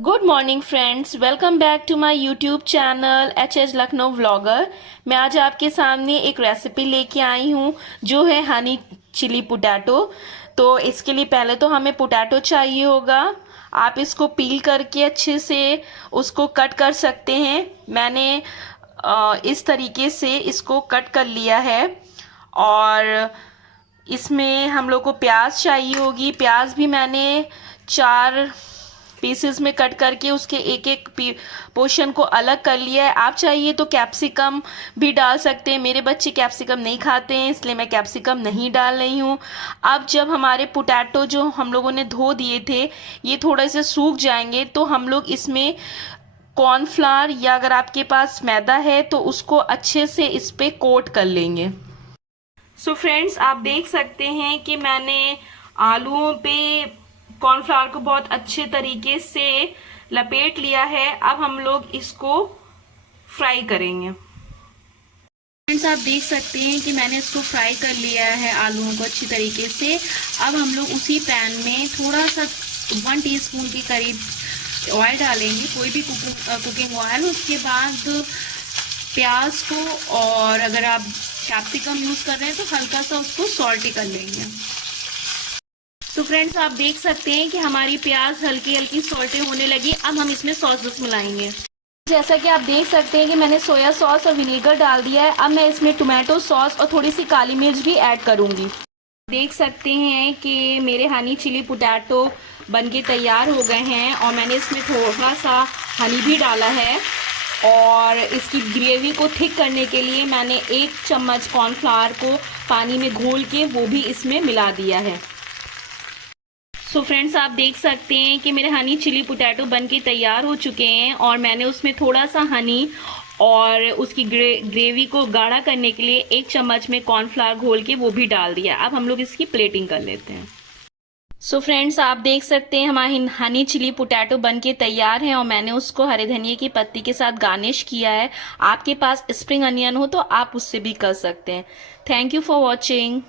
Good morning friends, welcome back to my YouTube channel H Lucknow vlogger. मैं आज आपके सामने एक रेसिपी लेके आई हूँ जो है हनी चिली पोटैटो। तो इसके लिए पहले तो हमें पोटैटो चाहिए होगा। आप इसको पील करके अच्छे से उसको कट कर सकते हैं। मैंने इस तरीके से इसको कट कर लिया है। और इसमें हम लोग को प्याज चाहिए होगी। प्याज भी मैंने 4 पीसेस में कट करके उसके एक एक पोर्शन को अलग कर लिया है। आप चाहिए तो कैप्सिकम भी डाल सकते हैं। मेरे बच्चे कैप्सिकम नहीं खाते हैं, इसलिए मैं कैप्सिकम नहीं डाल रही हूँ। अब जब हमारे पोटैटो जो हम लोगों ने धो दिए थे ये थोड़े से सूख जाएंगे तो हम लोग इसमें कॉर्नफ्लावर या अगर आपके पास मैदा है तो उसको अच्छे से इस पे कोट कर लेंगे। सो फ्रेंड्स, आप देख सकते हैं कि मैंने आलूओं पे कॉर्नफ्लावर को बहुत अच्छे तरीके से लपेट लिया है। अब हम लोग इसको फ्राई करेंगे। फ्रेंड्स, आप देख सकते हैं कि मैंने इसको फ्राई कर लिया है आलूओं को अच्छी तरीके से। अब हम लोग उसी पैन में थोड़ा सा 1 टीस्पून के करीब ऑयल डालेंगे, कोई भी कुकिंग ऑयल। उसके बाद प्याज को, और अगर आप कैप्सिकम यूज कर रहे हैं तो हल्का सा उसको सॉल्टी कर लेंगे। तो फ्रेंड्स, आप देख सकते हैं कि हमारी प्याज हल्की हल्की सॉल्टे होने लगी। अब हम इसमें सॉसेस मिलाएंगे। जैसा कि आप देख सकते हैं कि मैंने सोया सॉस और विनेगर डाल दिया है। अब मैं इसमें टोमेटो सॉस और थोड़ी सी काली मिर्च भी ऐड करूंगी। देख सकते हैं कि मेरे हनी चिली पोटैटो बनके तैयार हो गए हैं और मैंने इसमें थोड़ा सा हनी भी डाला है। और इसकी ग्रेवी को थिक करने के लिए मैंने 1 चम्मच कॉर्नफ्लावर को पानी में घोल के वो भी इसमें मिला दिया है। सो फ्रेंड्स, आप देख सकते हैं कि मेरे हनी चिली पोटैटो बनके तैयार हो चुके हैं और मैंने उसमें थोड़ा सा हनी और उसकी ग्रेवी को गाढ़ा करने के लिए 1 चम्मच में कॉर्नफ्लावर घोल के वो भी डाल दिया। अब हम लोग इसकी प्लेटिंग कर लेते हैं। सो फ्रेंड्स, आप देख सकते हैं हमारी हनी चिली पोटैटो बनके तैयार है और मैंने उसको हरे धनिए की पत्ती के साथ गार्निश किया है। आपके पास स्प्रिंग अनियन हो तो आप उससे भी कर सकते हैं। Thank you for watching.